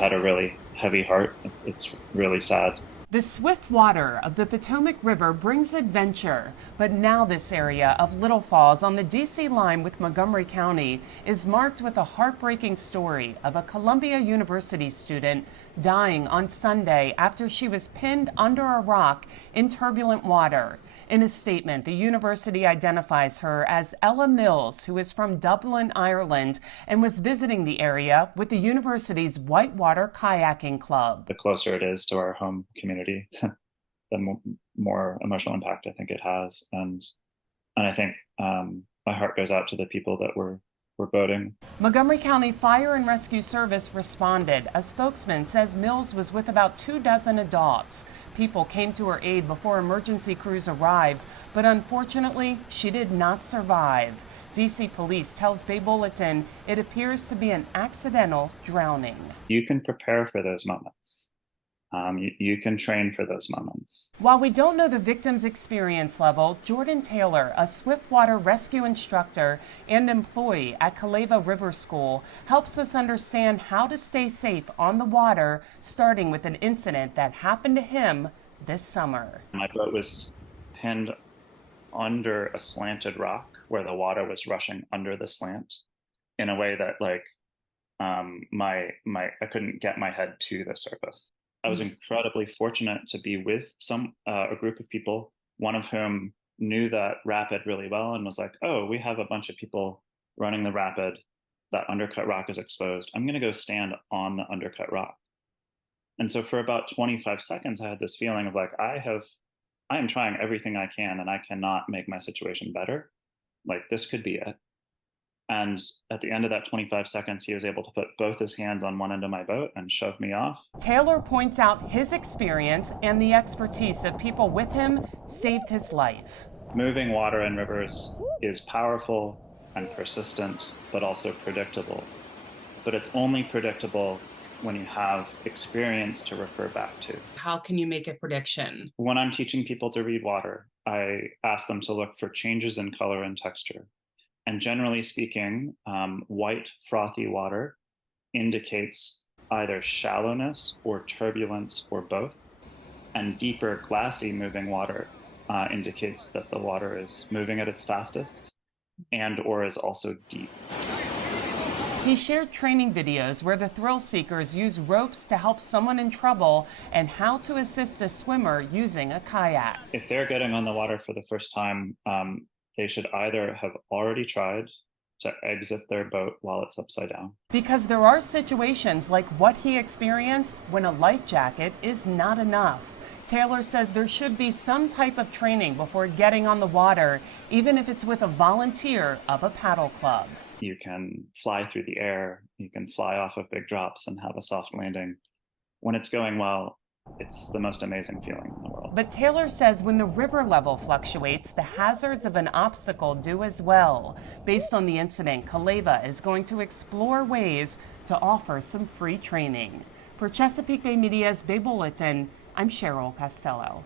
had a really heavy heart. It's really sad. The swift water of the Potomac River brings adventure, but now this area of Little Falls on the DC line with Montgomery County is marked with a heartbreaking story of a Columbia University student dying on Sunday after she was pinned under a rock in turbulent water. In a statement, the university identifies her as Ella Mills, who is from Dublin, Ireland, and was visiting the area with the university's Whitewater Kayaking Club. The closer it is to our home community, the more emotional impact I think it has. And I think my heart goes out to the people that were boating. Montgomery County Fire and Rescue Service responded. A spokesman says Mills was with about 24 adults. People came to her aid before emergency crews arrived, but unfortunately, she did not survive. DC Police tells Bay Bulletin it appears to be an accidental drowning. You can prepare for those moments. You can train for those moments. While we don't know the victim's experience level, Jordan Taylor, a swiftwater rescue instructor and employee at Kayaker River School, helps us understand how to stay safe on the water, starting with an incident that happened to him this summer. My boat was pinned under a slanted rock where the water was rushing under the slant in a way that I couldn't get my head to the surface. I was incredibly fortunate to be with a group of people, one of whom knew that rapid really well and was like, oh, we have a bunch of people running the rapid. That undercut rock is exposed. I'm going to go stand on the undercut rock. And so for about 25 seconds, I had this feeling of like, I am trying everything I can and I cannot make my situation better. Like this could be it. And at the end of that 25 seconds, he was able to put both his hands on one end of my boat and shove me off. Taylor points out his experience and the expertise of people with him saved his life. Moving water in rivers is powerful and persistent, but also predictable. But it's only predictable when you have experience to refer back to. How can you make a prediction? When I'm teaching people to read water, I ask them to look for changes in color and texture. And generally speaking, white frothy water indicates either shallowness or turbulence or both. And deeper glassy moving water indicates that the water is moving at its fastest and or is also deep. He shared training videos where the thrill seekers use ropes to help someone in trouble and how to assist a swimmer using a kayak. If they're getting on the water for the first time, they should either have already tried to exit their boat while it's upside down. Because there are situations like what he experienced when a life jacket is not enough. Taylor says there should be some type of training before getting on the water, even if it's with a volunteer of a paddle club. You can fly through the air, you can fly off of big drops and have a soft landing. When it's going well, it's the most amazing feeling in the world. But Taylor says when the river level fluctuates, the hazards of an obstacle do as well. Based on the incident, Kayaker is going to explore ways to offer some free training. For Chesapeake Bay Media's Bay Bulletin, I'm Cheryl Costello.